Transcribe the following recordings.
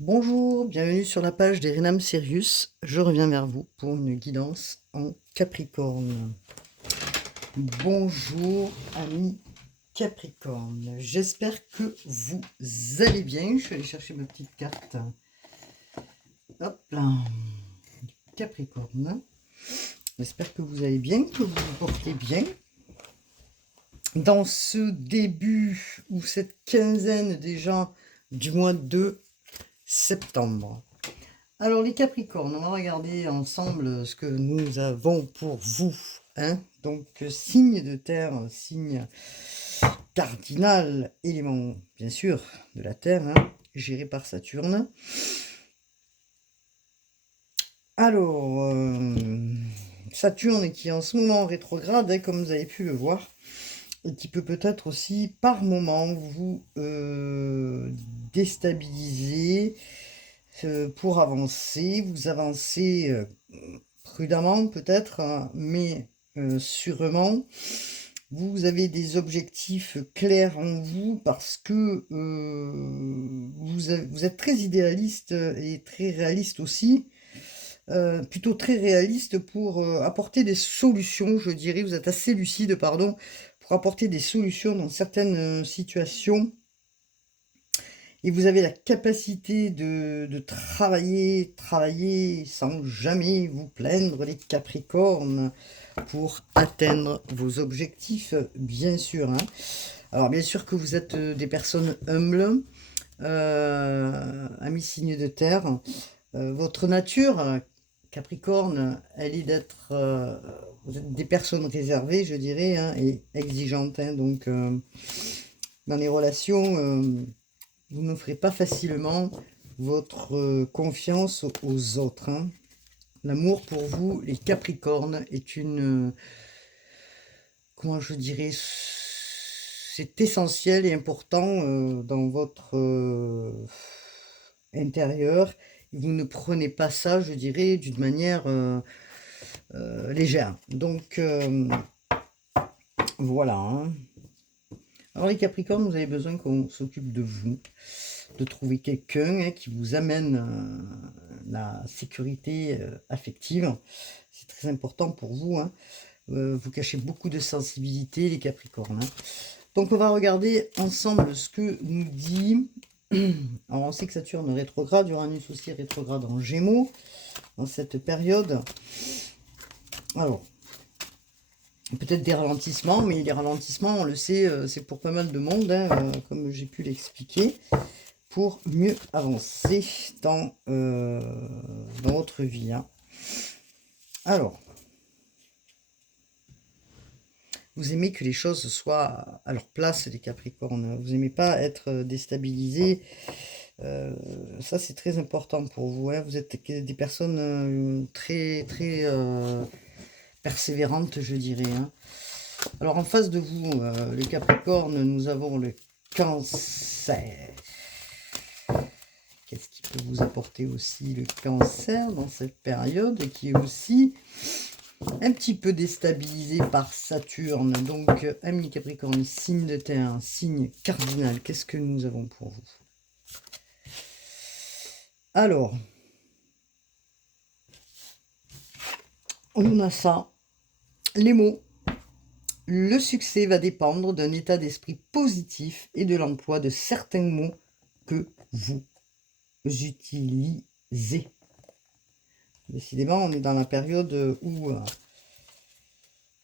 Bonjour, bienvenue sur la page d'Erinam Sirius. Je reviens vers vous pour une guidance en Capricorne. Bonjour, amis Capricorne. J'espère que vous allez bien. Je suis allée chercher ma petite carte. Hop là, Capricorne. J'espère que vous allez bien, que vous vous portez bien. Dans ce début ou cette quinzaine déjà du mois de septembre. Alors les Capricornes, on va regarder ensemble ce que nous avons pour vous. Hein. Donc signe de terre, signe cardinal, élément bien sûr de la Terre, hein, géré par Saturne. Alors, Saturne qui est en ce moment en rétrograde, hein, comme vous avez pu le voir, et qui peut peut-être aussi par moment vous déstabiliser pour avancer. Vous avancez prudemment peut-être, hein, mais sûrement. Vous avez des objectifs clairs en vous parce que vous êtes très idéaliste et très réaliste aussi. Plutôt très réaliste pour apporter des solutions, je dirais. Vous êtes assez lucide, pardon, pour apporter des solutions dans certaines situations. Et vous avez la capacité de travailler sans jamais vous plaindre, les Capricornes, pour atteindre vos objectifs, bien sûr. Hein. Alors, bien sûr que vous êtes des personnes humbles, amis signes de terre. Votre nature, Capricorne, elle est d'être vous êtes des personnes réservées, je dirais, hein, et exigeantes. Hein, donc, dans les relations, vous n'offrez pas facilement votre confiance aux autres. Hein. L'amour pour vous, les Capricornes, est une... comment je dirais, c'est essentiel et important dans votre intérieur. Vous ne prenez pas ça, je dirais, d'une manière légère. Donc, voilà. Hein. Alors les Capricornes, vous avez besoin qu'on s'occupe de vous, de trouver quelqu'un hein, qui vous amène la sécurité affective. C'est très important pour vous. Hein. Vous cachez beaucoup de sensibilité, les Capricornes. Hein. Donc on va regarder ensemble ce que nous dit... Alors on sait que Saturne rétrograde, Uranus aussi rétrograde en Gémeaux dans cette période. Alors, peut-être des ralentissements, mais les ralentissements, on le sait, c'est pour pas mal de monde, hein, comme j'ai pu l'expliquer, pour mieux avancer dans votre vie. Hein. Alors, vous aimez que les choses soient à leur place, les Capricornes. Vous n'aimez pas être déstabilisés. Ça, c'est très important pour vous. Hein. Vous êtes des personnes très, très persévérantes, je dirais. Hein. Alors, en face de vous, les Capricornes, nous avons le Cancer. Qu'est-ce qui peut vous apporter aussi le Cancer dans cette période qui est aussi un petit peu déstabilisé par Saturne. Donc, amis Capricorne, signe de terre, signe cardinal. Qu'est-ce que nous avons pour vous? Alors, on a ça. Les mots. Le succès va dépendre d'un état d'esprit positif et de l'emploi de certains mots que vous utilisez. Décidément, on est dans la période où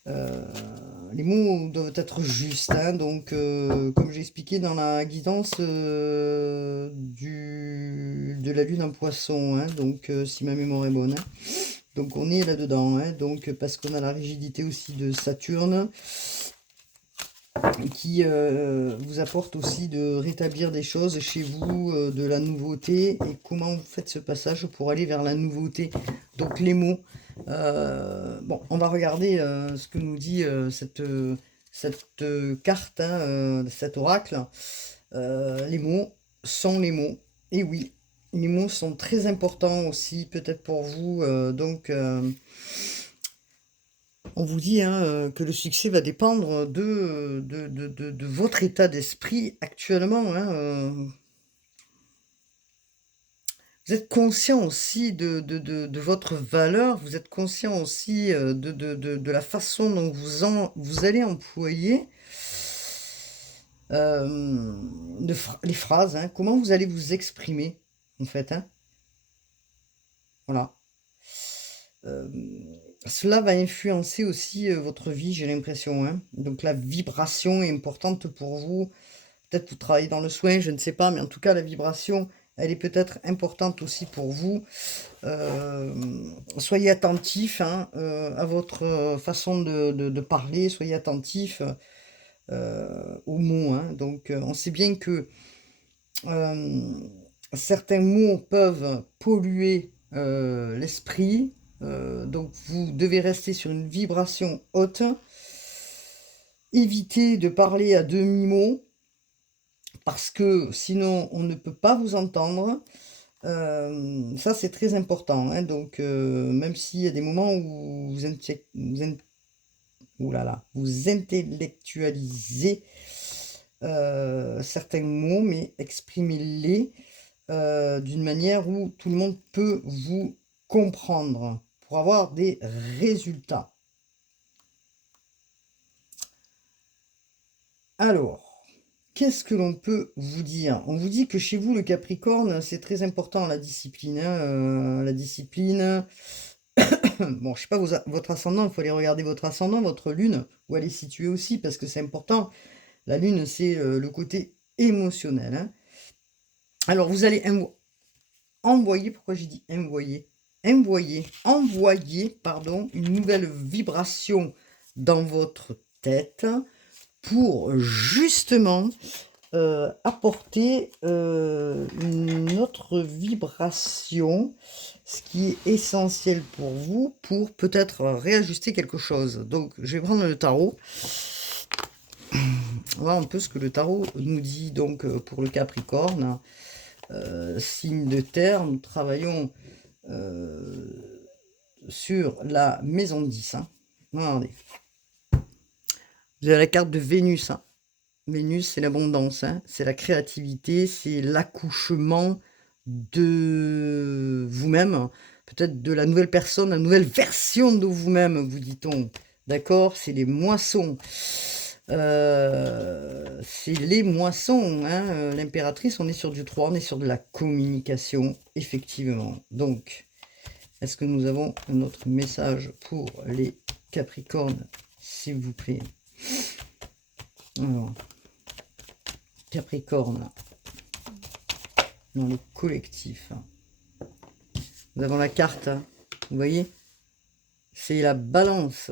les mots doivent être justes. Hein, donc, comme j'ai expliqué dans la guidance de la lune en poisson, hein, donc si ma mémoire est bonne. Hein, donc, on est là-dedans. Hein, donc, parce qu'on a la rigidité aussi de Saturne qui vous apporte aussi de rétablir des choses chez vous, de la nouveauté. Et comment vous faites ce passage pour aller vers la nouveauté? Donc, les mots. Bon, on va regarder ce que nous dit cette carte, hein, cet oracle. Les mots sont les mots. Et oui, les mots sont très importants aussi, peut-être pour vous. Donc, on vous dit hein, que le succès va dépendre de votre état d'esprit actuellement. Hein, vous êtes conscient aussi de votre valeur, vous êtes conscient aussi, de la façon dont vous allez employer, les phrases, hein, comment vous allez vous exprimer, en fait, hein. Voilà. Cela va influencer aussi, votre vie, j'ai l'impression, hein. Donc la vibration est importante pour vous. Peut-être vous travaillez dans le soin, je ne sais pas, mais en tout cas la vibration, elle est peut-être importante aussi pour vous. Soyez attentif, hein, à votre, façon de parler, soyez attentif, aux mots, hein. Donc, on sait bien que, certains mots peuvent polluer, l'esprit, donc vous devez rester sur une vibration haute. Évitez de parler à demi-mot, parce que sinon on ne peut pas vous entendre. Ça c'est très important, hein, donc même s'il y a des moments où vous intellectualisez, certains mots, mais exprimez-les, d'une manière où tout le monde peut vous comprendre, pour avoir des résultats. Alors, qu'est-ce que l'on peut vous dire? On vous dit que chez vous, le Capricorne, c'est très important la discipline, hein, la discipline. Bon, je sais pas votre ascendant, il faut aller regarder votre ascendant, votre lune, où elle est située aussi, parce que c'est important. La lune, c'est le côté émotionnel, hein. Alors, vous allez envoyer, pourquoi j'ai dit envoyer? Envoyer, pardon, une nouvelle vibration dans votre tête pour justement apporter une autre vibration, ce qui est essentiel pour vous, pour peut-être réajuster quelque chose. Donc, je vais prendre le tarot. On va voir un peu ce que le tarot nous dit donc pour le Capricorne. Signe de terre, nous travaillons sur la maison 10. Hein. Regardez. Vous avez la carte de Vénus. Hein. Vénus, c'est l'abondance, hein, c'est la créativité, c'est l'accouchement de vous-même, peut-être de la nouvelle personne, la nouvelle version de vous-même, vous dit-on. D'accord? C'est les moissons. C'est les moissons. Hein. L'impératrice, on est sur du 3, on est sur de la communication, effectivement. Donc, est-ce que nous avons un autre message pour les Capricornes, s'il vous plaît? Alors, Capricorne, dans le collectif. Nous avons la carte, vous voyez, c'est la balance,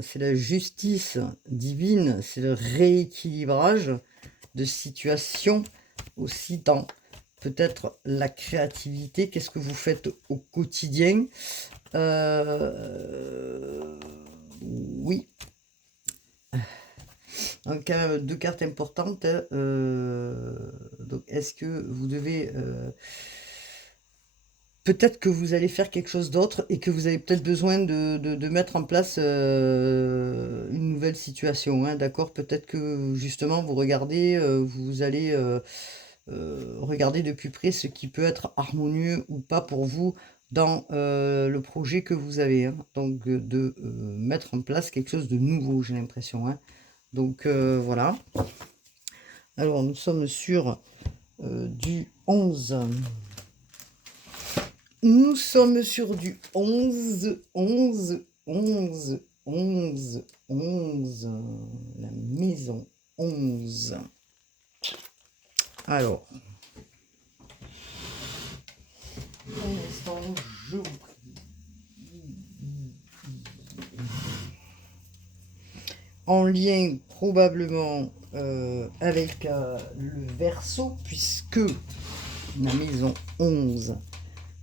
c'est la justice divine, c'est le rééquilibrage de situation aussi dans peut-être la créativité. Qu'est-ce que vous faites au quotidien? Oui. Donc, deux cartes importantes. Donc, est-ce que vous devez... peut-être que vous allez faire quelque chose d'autre et que vous avez peut-être besoin de mettre en place une nouvelle situation. Hein, d'accord? Peut-être que justement, vous regardez, vous allez regarder de plus près ce qui peut être harmonieux ou pas pour vous dans le projet que vous avez. Hein. Donc, de mettre en place quelque chose de nouveau, j'ai l'impression. Hein. Donc voilà. Alors nous sommes sur du 11. Nous sommes sur du 11, 11, 11, 11, 11. La maison 11. Alors. Un instant, je vous prie. En lien probablement avec le Verseau, puisque la maison 11,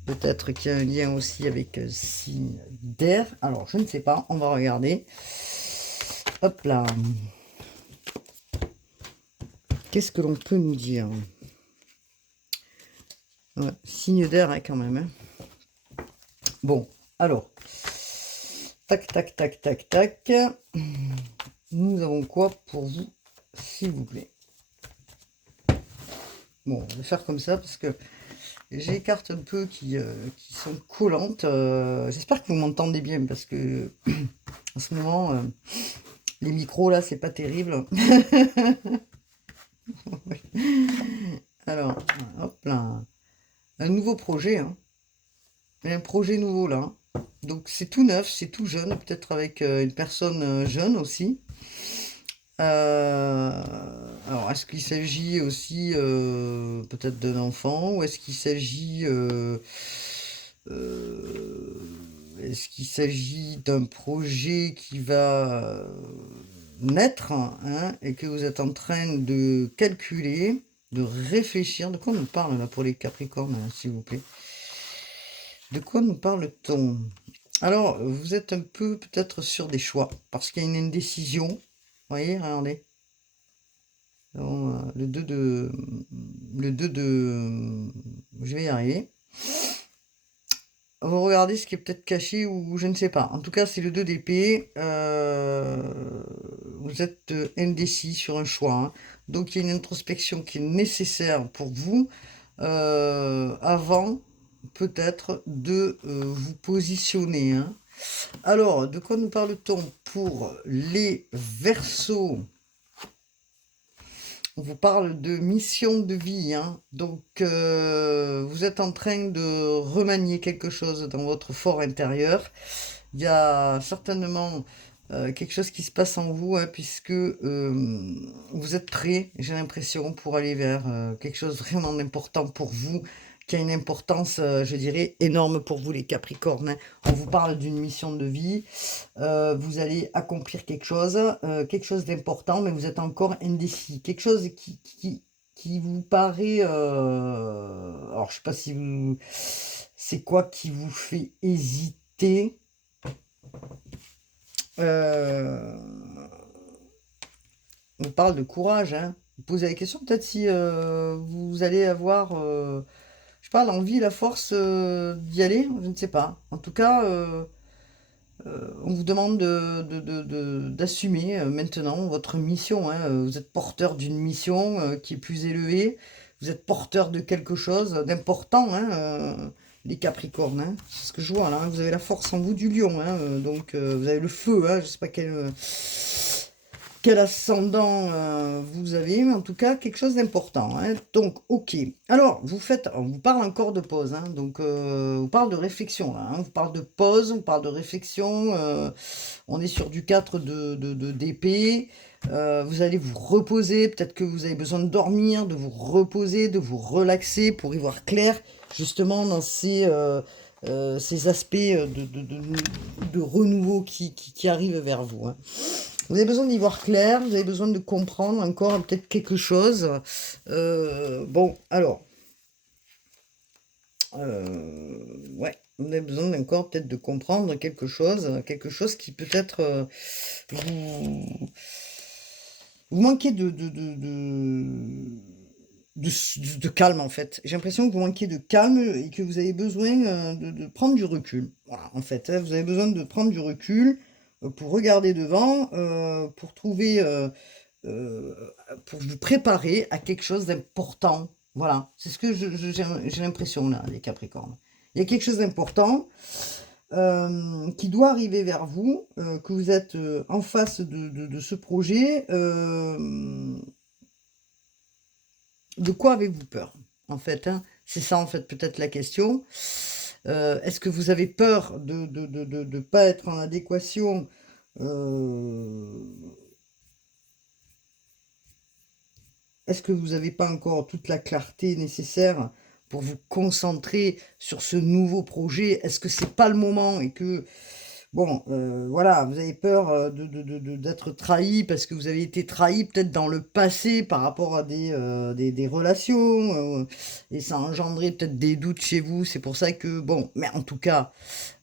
peut-être qu'il y a un lien aussi avec signe d'air. Alors, je ne sais pas, on va regarder. Hop là. Qu'est-ce que l'on peut nous dire? Ouais, signe d'air, hein, quand même. Hein. Bon, alors. Tac, tac, tac, tac, tac. Nous avons quoi pour vous, s'il vous plaît? Bon, on va faire comme ça parce que J'ai les cartes un peu qui sont collantes. J'espère que vous m'entendez bien parce que en ce moment, les micros là, c'est pas terrible. Alors, hop là. Un nouveau projet, hein. Un projet nouveau là. Donc c'est tout neuf, c'est tout jeune, peut-être avec une personne jeune aussi. Alors, est-ce qu'il s'agit aussi peut-être d'un enfant ou euh, est-ce qu'il s'agit d'un projet qui va naître, hein, et que vous êtes en train de calculer, de réfléchir? De quoi on nous parle là pour les Capricornes, hein, s'il vous plaît? De quoi nous parle-t-on? Alors, vous êtes un peu peut-être sur des choix parce qu'il y a une indécision. Vous voyez, regardez. Alors, le 2 de, je vais y arriver. Vous regardez ce qui est peut-être caché ou je ne sais pas. En tout cas, c'est le 2 d'épée. Vous êtes indécis sur un choix, hein. Donc, il y a une introspection qui est nécessaire pour vous avant peut-être de vous positionner, hein. Alors, de quoi nous parle-t-on pour les Verseaux? On vous parle de mission de vie, hein. Donc, vous êtes en train de remanier quelque chose dans votre fort intérieur. Il y a certainement quelque chose qui se passe en vous, hein, puisque vous êtes prêt, j'ai l'impression, pour aller vers quelque chose vraiment d'important pour vous, qui a une importance, je dirais, énorme pour vous, les Capricornes, hein. On vous parle d'une mission de vie. Vous allez accomplir quelque chose d'important, mais vous êtes encore indécis. Quelque chose qui vous paraît... alors, je sais pas si vous... C'est quoi qui vous fait hésiter? Euh, on parle de courage, hein. Vous posez la question peut-être si vous allez avoir, je sais pas, l'envie, la force d'y aller, je ne sais pas. En tout cas, on vous demande d'assumer maintenant votre mission, hein. Vous êtes porteur d'une mission qui est plus élevée. Vous êtes porteur de quelque chose d'important, hein, les Capricornes, hein. C'est ce que je vois là, hein. Vous avez la force en vous du lion, hein, donc vous avez le feu, hein. Je sais pas quel ascendant vous avez, mais en tout cas quelque chose d'important, hein. Donc, ok. Alors, on vous parle encore de pause, hein. Donc, on vous parle de réflexion là, hein. On vous parle de pause, on parle de réflexion. On est sur du 4 d'épée. Vous allez vous reposer, peut-être que vous avez besoin de dormir, de vous reposer, de vous relaxer pour y voir clair, justement dans ces aspects de renouveau qui arrivent vers vous, hein. Vous avez besoin d'y voir clair, vous avez besoin de comprendre encore peut-être quelque chose. Bon, alors, ouais, vous avez besoin encore peut-être de comprendre quelque chose qui peut-être vous, vous manquez de calme en fait. J'ai l'impression que vous manquez de calme et que vous avez besoin de prendre du recul. Voilà, en fait, hein, vous avez besoin de prendre du recul pour regarder devant, pour trouver, euh, pour vous préparer à quelque chose d'important. Voilà, c'est ce que j'ai l'impression là, les Capricornes. Il y a quelque chose d'important qui doit arriver vers vous, que vous êtes en face de ce projet. De quoi avez-vous peur, en fait, hein? C'est ça, en fait, peut-être la question. Est-ce que vous avez peur de ne pas être en adéquation Est-ce que vous n'avez pas encore toute la clarté nécessaire pour vous concentrer sur ce nouveau projet? Est-ce que c'est pas le moment et que, bon, voilà, vous avez peur d'être trahi parce que vous avez été trahi peut-être dans le passé par rapport à des relations et ça a engendré peut-être des doutes chez vous. C'est pour ça que, bon, mais en tout cas,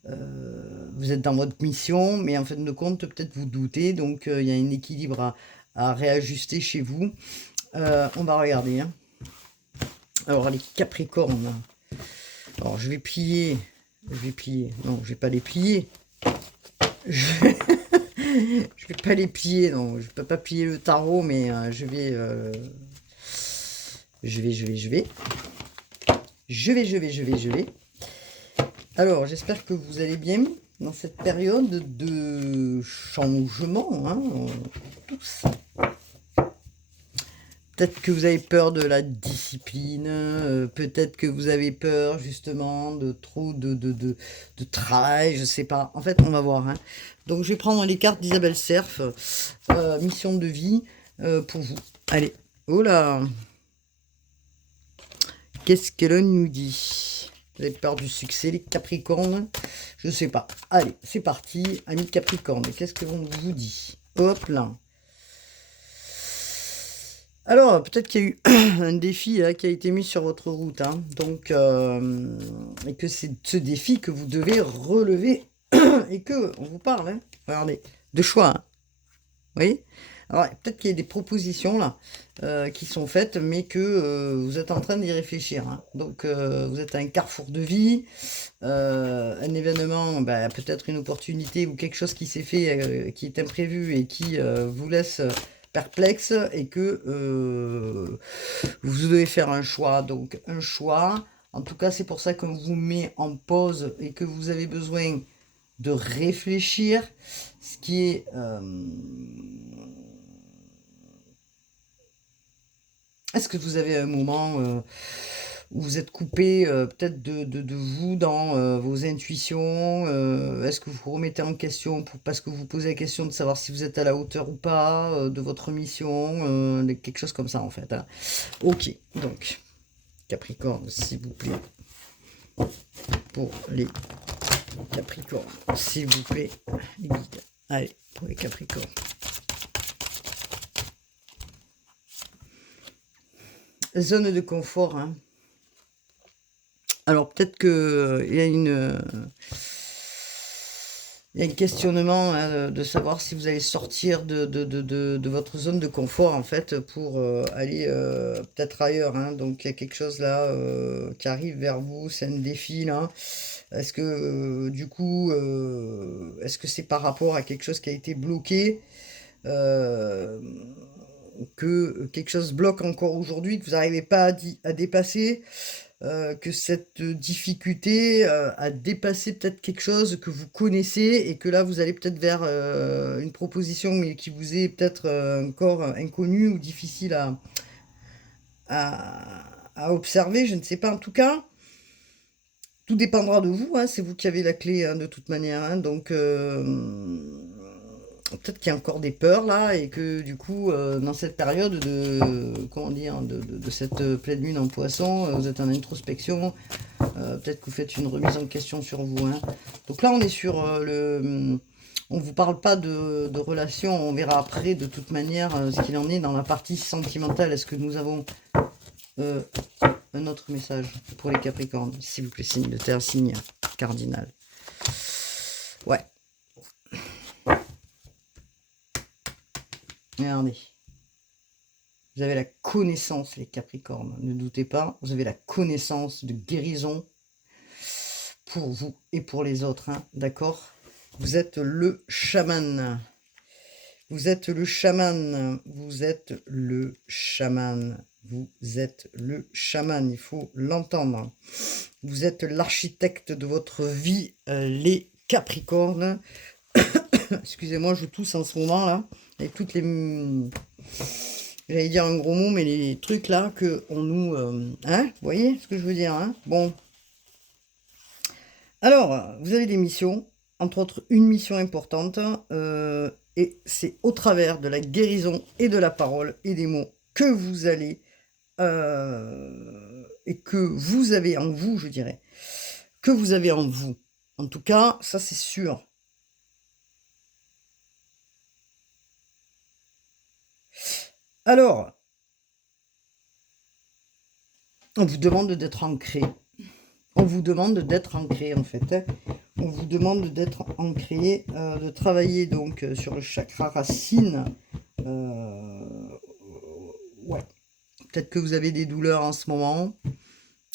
vous êtes dans votre mission, mais en fin de compte, peut-être vous doutez, donc il y a un équilibre à réajuster chez vous. On va regarder, hein. Alors, les Capricornes. Alors, je vais plier. Non, je vais pas les plier. Je vais pas les plier, non. Je peux pas plier le tarot, mais je vais. Je vais. Alors, j'espère que vous allez bien dans cette période de changement, hein, tous. Peut-être que vous avez peur de la discipline, peut-être que vous avez peur justement de trop de travail, je sais pas. En fait, on va voir. Hein. Donc, je vais prendre les cartes d'Isabelle Cerf, mission de vie pour vous. Allez, oh là, qu'est-ce qu'elle nous dit? Vous avez peur du succès, les Capricornes? Je sais pas. Allez, c'est parti, amis Capricornes. Qu'est-ce que l'on vous dit? Hop là. Alors, peut-être qu'il y a eu un défi là, qui a été mis sur votre route. Hein, donc, et que c'est ce défi que vous devez relever. Et que, on vous parle, hein, regardez, de choix. Hein, vous voyez? Alors, peut-être qu'il y a des propositions là qui sont faites, mais que vous êtes en train d'y réfléchir. Hein. Donc, vous êtes à un carrefour de vie, un événement, bah, peut-être une opportunité ou quelque chose qui s'est fait, qui est imprévu et qui vous laisse perplexe et que vous devez faire un choix. Donc, un choix, en tout cas, c'est pour ça qu'on vous met en pause et que vous avez besoin de réfléchir, ce qui est... Est-ce que vous avez un moment où vous êtes coupé peut-être de vous dans vos intuitions? Est-ce que vous vous remettez en question parce que vous posez la question de savoir si vous êtes à la hauteur ou pas de votre mission? Quelque chose comme ça en fait. Hein. Ok, donc Capricorne, s'il vous plaît. Pour les Capricornes, s'il vous plaît, les guides. Allez, pour les Capricornes. Zone de confort. Hein. Alors peut-être qu'il y a un questionnement hein, de savoir si vous allez sortir de votre zone de confort en fait pour aller peut-être ailleurs. Hein. Donc il y a quelque chose là qui arrive vers vous, c'est un défi là. Est-ce que du coup, est-ce que c'est par rapport à quelque chose qui a été bloqué que quelque chose bloque encore aujourd'hui, que vous n'arrivez pas à dépasser, que cette difficulté a dépassé peut-être quelque chose que vous connaissez et que là vous allez peut-être vers une proposition mais qui vous est peut-être encore inconnue ou difficile à observer, je ne sais pas. En tout cas, tout dépendra de vous, hein, c'est vous qui avez la clé hein, de toute manière. Hein, donc peut-être qu'il y a encore des peurs là et que du coup dans cette période de cette pleine lune en poisson vous êtes en introspection, peut-être que vous faites une remise en question sur vous. Hein. Donc là on est sur on vous parle pas de relation, on verra après de toute manière ce qu'il en est dans la partie sentimentale. Est-ce que nous avons un autre message pour les Capricornes, s'il vous plaît, signe de terre, signe cardinal. Ouais. Regardez. Vous avez la connaissance, les Capricornes. Ne doutez pas, vous avez la connaissance de guérison pour vous et pour les autres. Hein, d'accord? Vous êtes le chaman. Vous êtes le chaman. Vous êtes le chaman. Vous êtes le chaman. Il faut l'entendre. Vous êtes l'architecte de votre vie, les Capricornes. Excusez-moi, je tousse en ce moment là. Avec toutes les... J'allais dire un gros mot, mais les trucs là que on nous... hein, vous voyez ce que je veux dire hein. Bon. Alors, vous avez des missions, entre autres une mission importante, et c'est au travers de la guérison et de la parole et des mots que vous allez... et que vous avez en vous, je dirais. Que vous avez en vous. En tout cas, ça c'est sûr. Alors, on vous demande d'être ancré. On vous demande d'être ancré, en fait. Hein. On vous demande d'être ancré, de travailler donc sur le chakra racine. Ouais. Peut-être que vous avez des douleurs en ce moment.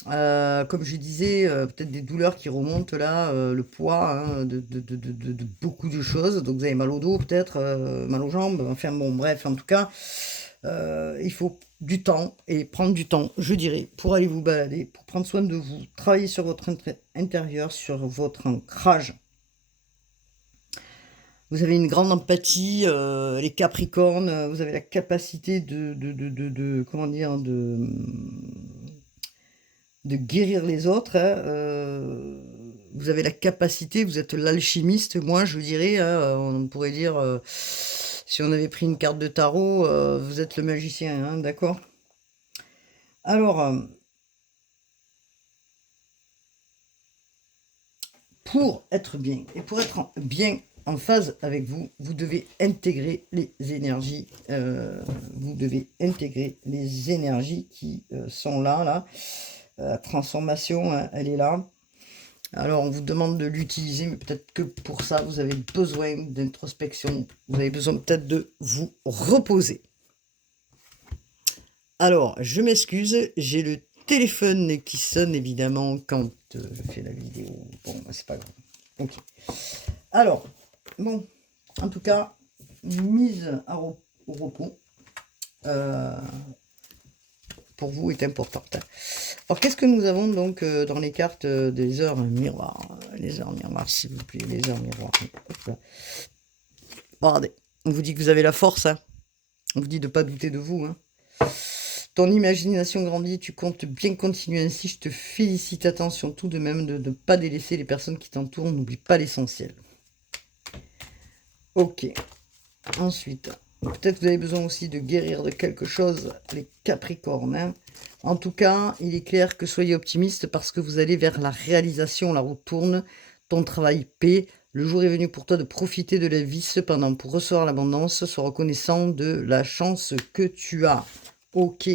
Comme je disais, peut-être des douleurs qui remontent là, le poids hein, de beaucoup de choses. Donc vous avez mal au dos, peut-être, mal aux jambes. Enfin bon, bref, en tout cas... Il faut du temps et prendre du temps, je dirais, pour aller vous balader, pour prendre soin de vous, travailler sur votre intérieur, sur votre ancrage. Vous avez une grande empathie, les Capricornes, vous avez la capacité comment dire? De guérir les autres, hein, vous avez la capacité, vous êtes l'alchimiste, moi je dirais, hein, on pourrait dire, si on avait pris une carte de tarot, vous êtes le magicien, hein, d'accord? Alors, pour être bien et pour être bien en phase avec vous, vous devez intégrer les énergies, vous devez intégrer les énergies qui, sont là. La transformation, hein, elle est là. Alors, on vous demande de l'utiliser, mais peut-être que pour ça, vous avez besoin d'introspection. Vous avez besoin peut-être de vous reposer. Alors, je m'excuse, j'ai le téléphone qui sonne, évidemment, quand je fais la vidéo. Bon, bah, c'est pas grave. Ok. Alors, bon, en tout cas, mise au repos. Pour vous est importante. Alors, qu'est-ce que nous avons donc dans les cartes des heures miroirs? Les heures miroirs, s'il vous plaît, les heures miroirs. Regardez, on vous dit que vous avez la force, hein. On vous dit de ne pas douter de vous, hein. Ton imagination grandit, tu comptes bien continuer ainsi. Je te félicite, attention tout de même de ne pas délaisser les personnes qui t'entourent. N'oublie pas l'essentiel. Ok. Ensuite, peut-être vous avez besoin aussi de guérir de quelque chose, les Capricornes, hein. En tout cas, il est clair que soyez optimiste parce que vous allez vers la réalisation, la roue tourne, ton travail paie. Le jour est venu pour toi de profiter de la vie. Cependant, pour recevoir l'abondance, sois reconnaissant de la chance que tu as. Ok.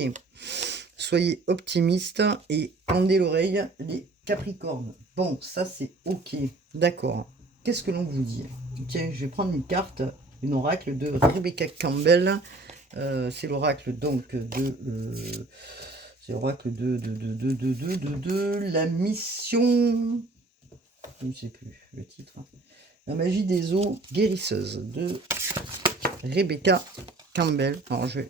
Soyez optimiste et tendez l'oreille, les Capricornes. Bon, ça c'est ok. D'accord. Qu'est-ce que l'on vous dit? Tiens, je vais prendre une carte, une oracle de Rebecca Campbell. C'est l'oracle donc de... c'est l'oracle de la mission... Je ne sais plus le titre. La magie des eaux guérisseuses de Rebecca Campbell. Alors je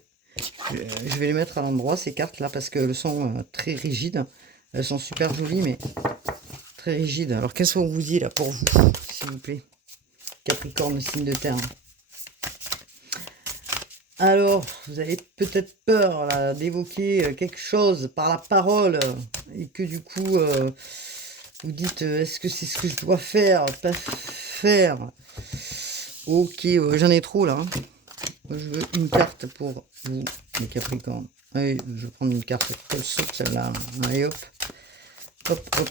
vais les mettre à l'endroit, ces cartes-là, parce qu'elles sont très rigides. Elles sont super jolies, mais très rigides. Alors, qu'est-ce qu'on vous dit, là, pour vous, s'il vous plaît? Capricorne, signe de terre. Alors, vous avez peut-être peur, là, d'évoquer quelque chose par la parole, et que, du coup, vous dites, est-ce que c'est ce que je dois faire, pas faire? Ok, j'en ai trop, là, hein. Je veux une carte pour vous, les Capricornes. Allez, je vais prendre une carte. Elle saute celle-là. Allez, hop. Hop, hop.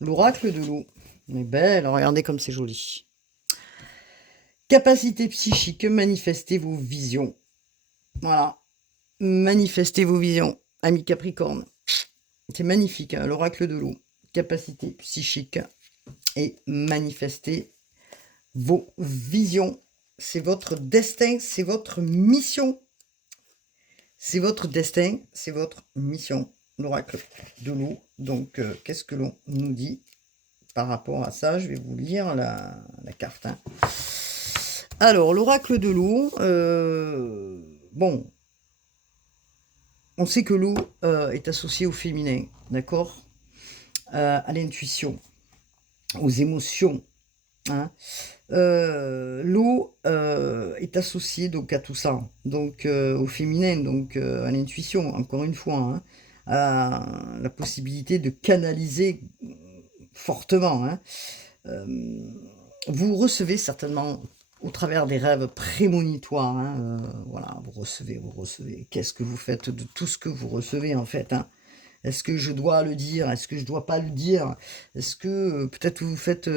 L'oracle de l'eau. Elle est belle, regardez comme c'est joli. Capacité psychique, manifestez vos visions. Voilà. Manifestez vos visions, amis Capricorne. C'est magnifique, hein, l'oracle de l'eau. Capacité psychique et manifestez vos visions. C'est votre destin, c'est votre mission. C'est votre destin, c'est votre mission. L'oracle de l'eau. Donc, qu'est-ce que l'on nous dit par rapport à ça? Je vais vous lire la carte. Hein. Alors, l'oracle de l'eau, bon, on sait que l'eau est associée au féminin, d'accord, à l'intuition, aux émotions. Hein. L'eau est associée donc à tout ça, donc au féminin, donc à l'intuition, encore une fois, hein, à la possibilité de canaliser fortement. Hein. Vous recevez certainement au travers des rêves prémonitoires, hein, voilà, vous recevez. Qu'est-ce que vous faites de tout ce que vous recevez en fait, hein? Est-ce que je dois le dire? Est-ce que je dois pas le dire? Est-ce que peut-être vous faites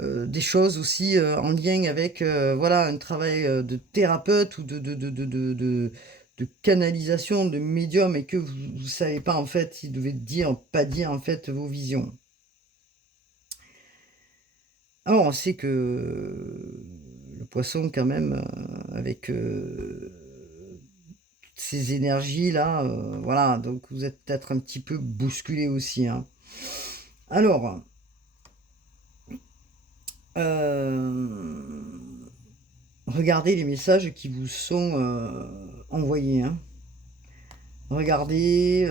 des choses aussi en lien avec voilà, un travail de thérapeute ou de canalisation, de médium, et que vous ne savez pas en fait si vous devez dire, pas dire en fait vos visions. Alors on sait que le poisson quand même, avec ces énergies-là, voilà, donc vous êtes peut-être un petit peu bousculé aussi. Hein. Alors, regardez les messages qui vous sont envoyés. Hein. Regardez.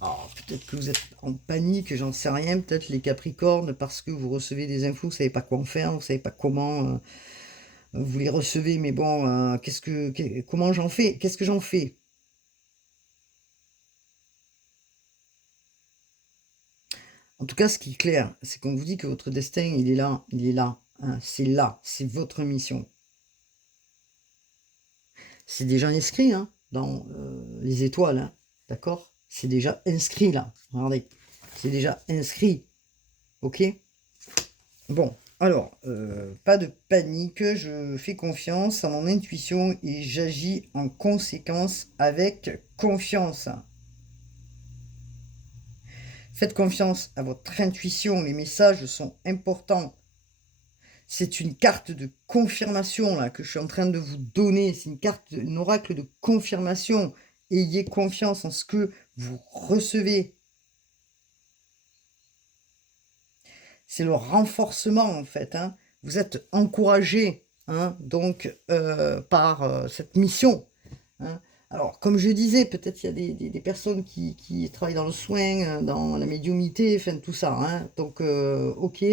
Alors, peut-être que vous êtes en panique, j'en sais rien. Peut-être les Capricornes, parce que vous recevez des infos, vous ne savez pas quoi en faire, vous ne savez pas comment vous les recevez. Mais bon, comment j'en fais? Qu'est-ce que j'en fais? En tout cas, ce qui est clair, c'est qu'on vous dit que votre destin, il est là, il est là. Hein, c'est là, c'est votre mission. C'est déjà inscrit hein, dans les étoiles, hein, d'accord? C'est déjà inscrit là, regardez. C'est déjà inscrit, ok? Bon, alors, pas de panique, je fais confiance à mon intuition et j'agis en conséquence avec confiance. Faites confiance à votre intuition, les messages sont importants. C'est une carte de confirmation là que je suis en train de vous donner. C'est une carte, un oracle de confirmation. Ayez confiance en ce que vous recevez. C'est le renforcement en fait. Hein. Vous êtes encouragé hein, donc par cette mission. Hein. Alors, comme je disais, peut-être il y a des personnes qui travaillent dans le soin, dans la médiumnité, enfin tout ça. Hein. Donc, ok.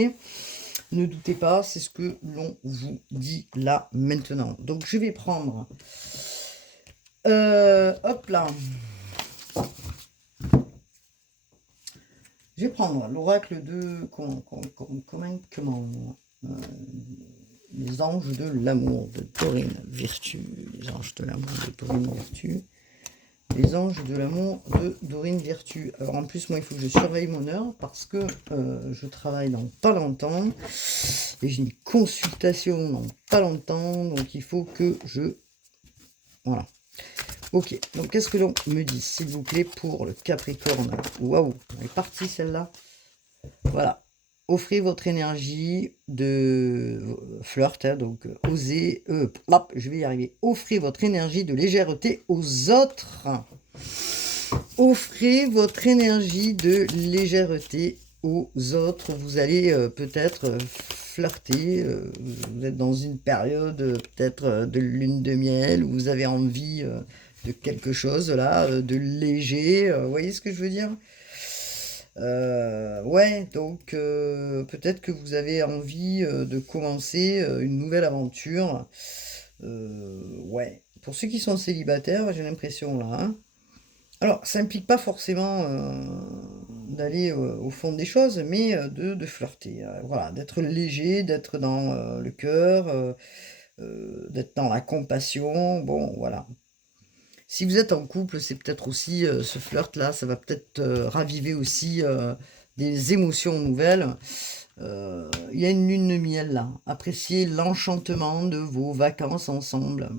Ne doutez pas, c'est ce que l'on vous dit là maintenant. Donc je vais prendre, hop là, je vais prendre l'oracle de les anges de l'amour de Dorine Virtue, les anges de l'amour de Dorine Virtue. Les anges de l'amour de Dorine Virtue. Alors en plus, moi, il faut que je surveille mon heure parce que je travaille dans pas longtemps et j'ai une consultation dans pas longtemps, donc il faut que je... Voilà. Ok, donc qu'est-ce que l'on me dit, s'il vous plaît, pour le Capricorne? Waouh, elle est partie celle-là. Voilà. Offrez votre énergie de flirt, hein, donc osez, hop, je vais y arriver. Offrez votre énergie de légèreté aux autres. Offrez votre énergie de légèreté aux autres. Vous allez peut-être flirter. Vous êtes dans une période peut-être de lune de miel où vous avez envie de quelque chose là, de léger. Vous voyez ce que je veux dire? Ouais, donc peut-être que vous avez envie de commencer une nouvelle aventure. Ouais, pour ceux qui sont célibataires, j'ai l'impression là. Hein. Alors, ça implique pas forcément d'aller au fond des choses, mais de flirter. Voilà, d'être léger, d'être dans le cœur, d'être dans la compassion. Bon, voilà. Si vous êtes en couple, c'est peut-être aussi ce flirt-là, ça va peut-être raviver aussi des émotions nouvelles. Il y a une lune de miel là. Appréciez l'enchantement de vos vacances ensemble.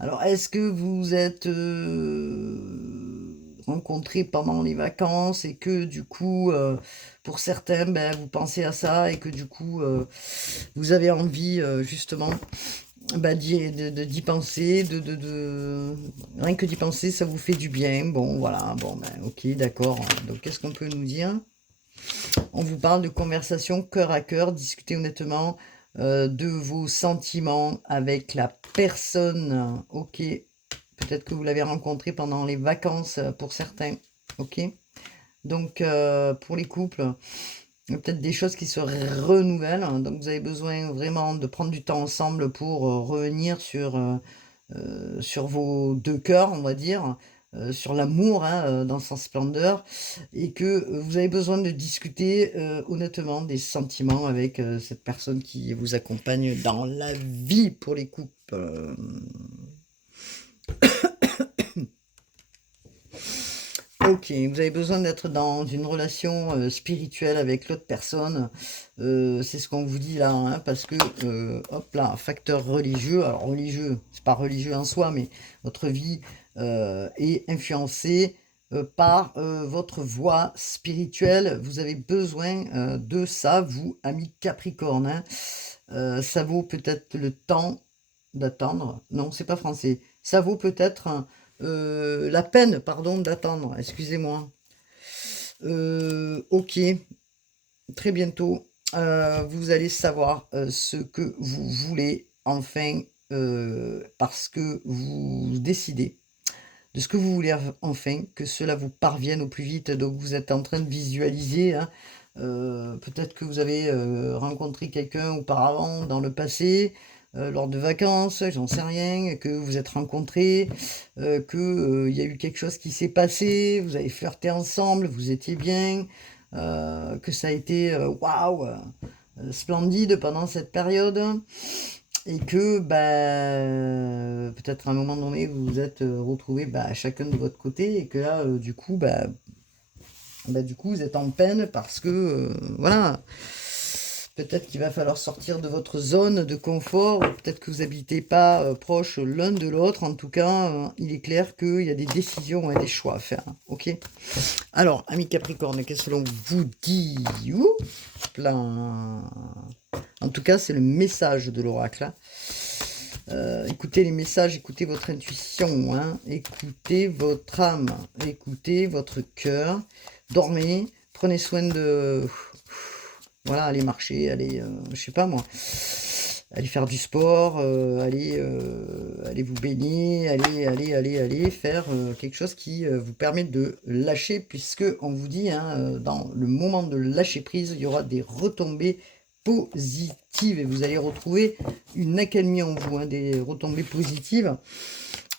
Alors, est-ce que vous êtes rencontrés pendant les vacances et que du coup, pour certains, ben, vous pensez à ça et que du coup, vous avez envie justement bah, d'y penser, rien que d'y penser, ça vous fait du bien. Bon, voilà, bon, ben, ok, d'accord. Donc, qu'est-ce qu'on peut nous dire? On vous parle de conversation cœur à cœur, discutez honnêtement de vos sentiments avec la personne. Ok, peut-être que vous l'avez rencontré pendant les vacances pour certains. Ok, donc pour les couples, il y a peut-être des choses qui se renouvellent. Donc vous avez besoin vraiment de prendre du temps ensemble pour revenir sur vos deux cœurs, on va dire, sur l'amour hein, dans sa splendeur, et que vous avez besoin de discuter honnêtement des sentiments avec cette personne qui vous accompagne dans la vie pour les couples. Ok, vous avez besoin d'être dans une relation spirituelle avec l'autre personne. C'est ce qu'on vous dit là, hein, parce que, hop là, facteur religieux. Alors religieux, c'est pas religieux en soi, mais votre vie est influencée par votre voie spirituelle. Vous avez besoin de ça, vous, amis Capricorne. Hein. Ça vaut peut-être le temps d'attendre. Non, c'est pas français. Ça vaut peut-être la peine, pardon, d'attendre. Excusez-moi. Ok, très bientôt. vous allez savoir ce que vous voulez enfin, parce que vous décidez de ce que vous voulez enfin, que cela vous parvienne au plus vite. Donc vous êtes en train de visualiser, hein, peut-être que vous avez rencontré quelqu'un auparavant dans le passé, lors de vacances, j'en sais rien, que vous êtes rencontrés, que il y a eu quelque chose qui s'est passé, vous avez flirté ensemble, vous étiez bien, que ça a été waouh, splendide pendant cette période. Et que peut-être à un moment donné vous vous êtes retrouvés chacun de votre côté et que là du coup du coup vous êtes en peine parce que voilà, peut-être qu'il va falloir sortir de votre zone de confort, ou peut-être que vous n'habitez pas proche l'un de l'autre. En tout cas il est clair qu'il y a des décisions et des choix à faire, ok. Alors amis Capricorne, qu'est-ce que l'on vous dit? Plein. En tout cas, c'est le message de l'oracle. Écoutez les messages, écoutez votre intuition, hein, écoutez votre âme, écoutez votre cœur. Dormez, prenez soin de... Voilà, allez marcher, allez, je sais pas moi, allez faire du sport, allez vous baigner, allez faire quelque chose qui vous permet de lâcher, puisque on vous dit, hein, dans le moment de lâcher prise, il y aura des retombées positives et vous allez retrouver une accalmie en vous, hein, des retombées positives.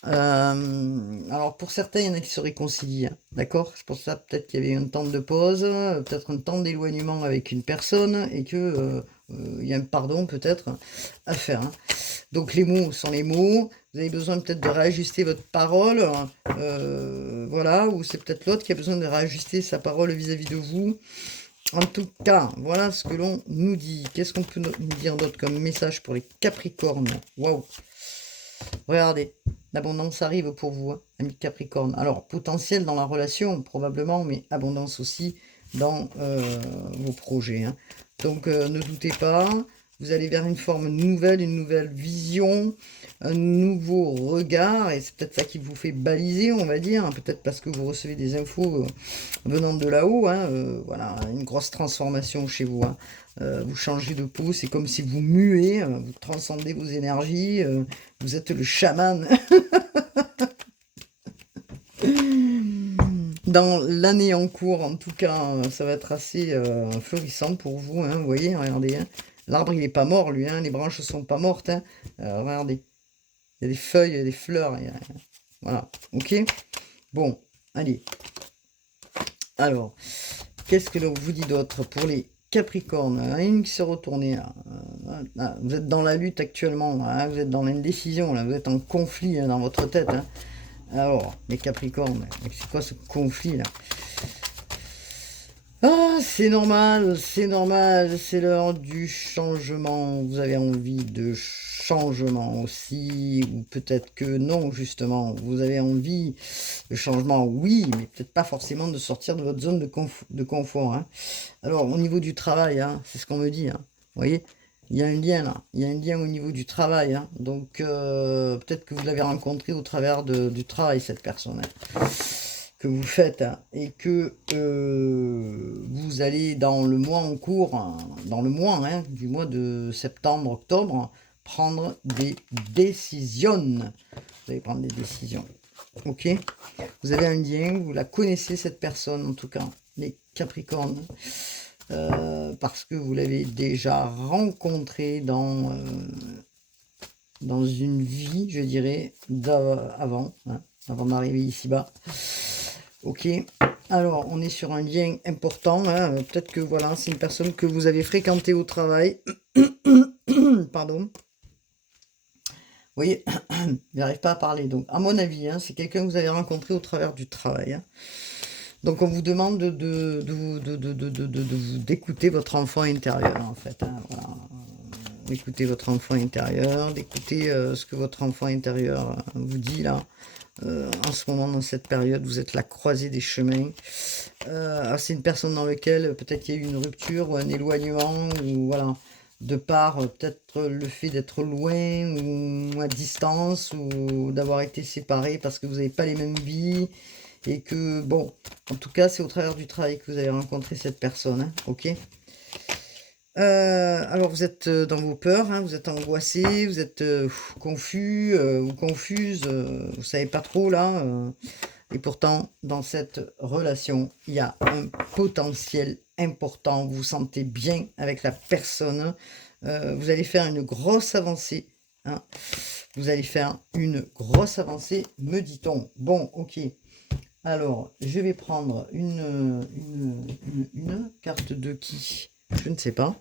Alors pour certains, il y en a qui se réconcilient, hein, d'accord? C'est pour ça peut-être qu'il y avait un temps de pause, peut-être un temps d'éloignement avec une personne et que il y a un pardon peut-être à faire, hein. Donc les mots sont les mots, vous avez besoin peut-être de réajuster votre parole, voilà, ou c'est peut-être l'autre qui a besoin de réajuster sa parole vis-à-vis de vous. En tout cas, voilà ce que l'on nous dit. Qu'est-ce qu'on peut nous dire d'autre comme message pour les Capricornes? Waouh! Regardez, l'abondance arrive pour vous, hein, amis Capricorne. Alors, potentiel dans la relation, probablement, mais abondance aussi dans vos projets, hein. Donc, ne doutez pas, vous allez vers une forme nouvelle, une nouvelle vision, un nouveau regard, et c'est peut-être ça qui vous fait baliser, on va dire, hein, peut-être parce que vous recevez des infos venant de là-haut, hein, voilà, une grosse transformation chez vous, hein. Vous changez de peau, c'est comme si vous muez, vous transcendez vos énergies, vous êtes le chaman. Dans l'année en cours, en tout cas, ça va être assez florissant pour vous, hein, vous voyez, regardez, hein. L'arbre, il n'est pas mort, lui, hein, les branches ne sont pas mortes, hein. Regardez, il y a des feuilles, il y a des fleurs, voilà, ok. Bon, allez. Alors, qu'est-ce que l'on vous dit d'autre pour les Capricorne? Une qui s'est retournée, là. Vous êtes dans la lutte actuellement, hein, vous êtes dans l'indécision, là, vous êtes en conflit, hein, dans votre tête, hein. Alors, les Capricornes, c'est quoi ce conflit là? Ah, c'est normal, c'est l'heure du changement. Vous avez envie de changement aussi, ou peut-être que non, justement. Vous avez envie de changement, oui, mais peut-être pas forcément de sortir de votre zone de confort, hein. Alors, au niveau du travail, hein, c'est ce qu'on me dit, hein. Vous voyez, il y a un lien là, il y a un lien au niveau du travail, hein. Donc, peut-être que vous l'avez rencontré au travers du travail, cette personne, hein, que vous faites, hein, et que vous allez dans le mois en cours, hein, dans le mois, hein, du mois de septembre, octobre, prendre des décisions. Vous allez prendre des décisions, ok? Vous avez un lien, vous la connaissez cette personne, en tout cas, les Capricornes. Parce que vous l'avez déjà rencontré dans une vie, je dirais, avant, hein, avant d'arriver ici-bas. Ok, alors on est sur un lien important, hein. Peut-être que voilà, c'est une personne que vous avez fréquentée au travail. Pardon. Vous voyez, il n'arrive pas à parler. Donc, à mon avis, hein, c'est quelqu'un que vous avez rencontré au travers du travail, hein. Donc on vous demande d'écouter votre enfant intérieur, en fait, hein, voilà. D'écouter votre enfant intérieur, d'écouter ce que votre enfant intérieur vous dit là. En ce moment, dans cette période, vous êtes la croisée des chemins. C'est une personne dans laquelle peut-être il y a eu une rupture ou un éloignement, ou voilà, de par peut-être le fait d'être loin ou à distance, ou d'avoir été séparés parce que vous n'avez pas les mêmes vies. Et que, bon, en tout cas, c'est au travers du travail que vous avez rencontré cette personne, hein, ok? Alors vous êtes, dans vos peurs, hein, vous êtes angoissé, vous êtes, confus, ou confuse, vous savez pas trop là, et pourtant dans cette relation, il y a un potentiel important. Vous vous sentez bien avec la personne, vous allez faire une grosse avancée, hein. Vous allez faire une grosse avancée, me dit-on. Bon, OK. Alors, je vais prendre une carte de qui? Je ne sais pas.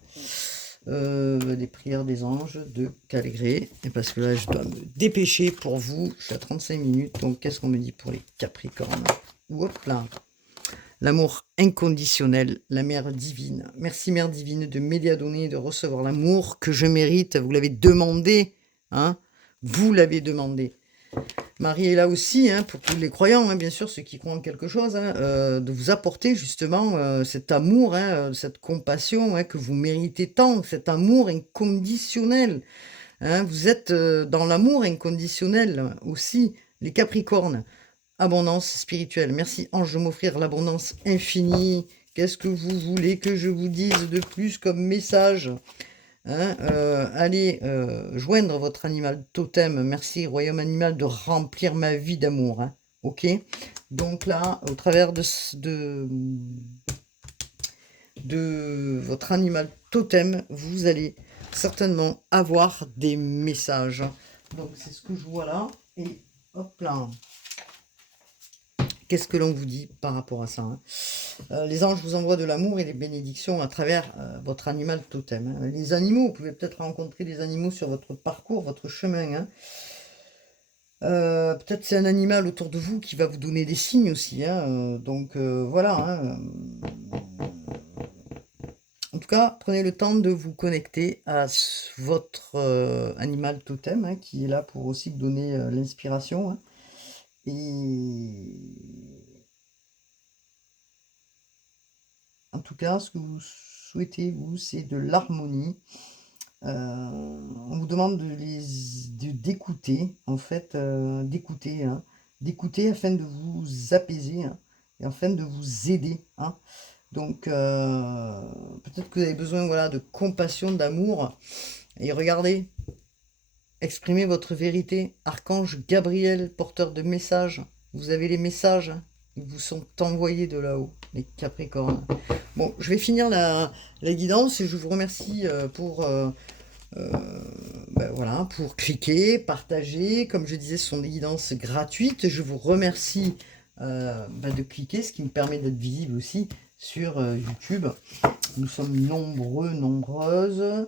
Les prières des anges de Calgré. Et parce que là, je dois me dépêcher pour vous. Je suis à 35 minutes. Donc, qu'est-ce qu'on me dit pour les Capricornes? Hop là. L'amour inconditionnel, la mère divine. Merci, mère divine, de m'aider à donner et de recevoir l'amour que je mérite. Vous l'avez demandé. Hein, vous l'avez demandé. Marie est là aussi, hein, pour tous les croyants, hein, bien sûr, ceux qui croient en quelque chose, hein, de vous apporter justement cet amour, hein, cette compassion, hein, que vous méritez tant, cet amour inconditionnel. Hein, vous êtes dans l'amour inconditionnel aussi, les Capricornes. Abondance spirituelle. Merci, ange, de m'offrir l'abondance infinie. Qu'est-ce que vous voulez que je vous dise de plus comme message? Hein, allez joindre votre animal totem. Merci, royaume animal, de remplir ma vie d'amour. Hein, ok? Donc là, au travers de votre animal totem, vous allez certainement avoir des messages. Donc c'est ce que je vois là. Et hop là. Qu'est-ce que l'on vous dit par rapport à ça, hein? Les anges vous envoient de l'amour et des bénédictions à travers votre animal totem. Hein. Les animaux, vous pouvez peut-être rencontrer des animaux sur votre parcours, votre chemin. Hein. Peut-être c'est un animal autour de vous qui va vous donner des signes aussi. Hein. Donc voilà. Hein. En tout cas, prenez le temps de vous connecter à votre animal totem, hein, qui est là pour aussi vous donner l'inspiration. Hein. Et en tout cas, ce que vous souhaitez, vous, c'est de l'harmonie. On vous demande d'écouter, en fait, d'écouter, hein, d'écouter afin de vous apaiser, hein, et afin de vous aider. Hein. Donc, peut-être que vous avez besoin, voilà, de compassion, d'amour. Et regardez, exprimez votre vérité. Archange Gabriel, porteur de messages. Vous avez les messages, hein, ils vous sont envoyés de là-haut, les Capricornes. Bon, je vais finir la guidance et je vous remercie pour... voilà, pour cliquer, partager. Comme je disais, ce sont des guidances gratuites. Je vous remercie de cliquer, ce qui me permet d'être visible aussi sur YouTube. Nous sommes nombreux, nombreuses.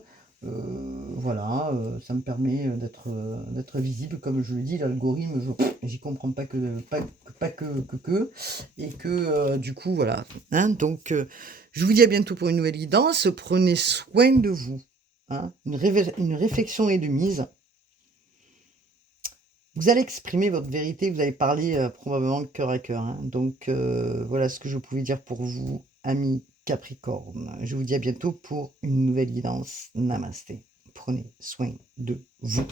Voilà, ça me permet d'être visible. Comme je le dis, l'algorithme, j'y comprends pas que. Et que du coup, voilà. Hein, donc, je vous dis à bientôt pour une nouvelle guidance. Prenez soin de vous. Hein, une réflexion est de mise. Vous allez exprimer votre vérité, vous allez parler probablement cœur à cœur. Hein. Donc voilà ce que je pouvais dire pour vous, amis Capricorne. Je vous dis à bientôt pour une nouvelle guidance. Namasté. Prenez soin de vous.